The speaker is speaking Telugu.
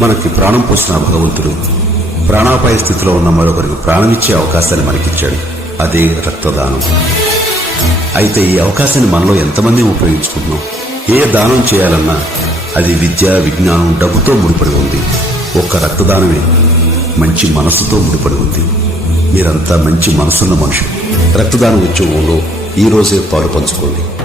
మనకి ప్రాణం పోసిన భగవంతుడు ప్రాణాపాయ స్థితిలో ఉన్న మరొకరికి ప్రాణమిచ్చే అవకాశాన్ని మనకిచ్చాడు. అదే రక్తదానం. అయితే ఈ అవకాశాన్ని మనలో ఎంతమంది ఉపయోగించుకుంటున్నాం? ఏ దానం చేయాలన్నా అది విద్య, విజ్ఞానం, డబ్బుతో ముడిపడి ఉంది. ఒక్క రక్తదానమే మంచి మనస్సుతో ముడిపడి ఉంది. మీరంతా మంచి మనసున్న మనుషులు. రక్తదానం ఉద్యోగంలో ఈ రోజే పాలు పంచుకోండి.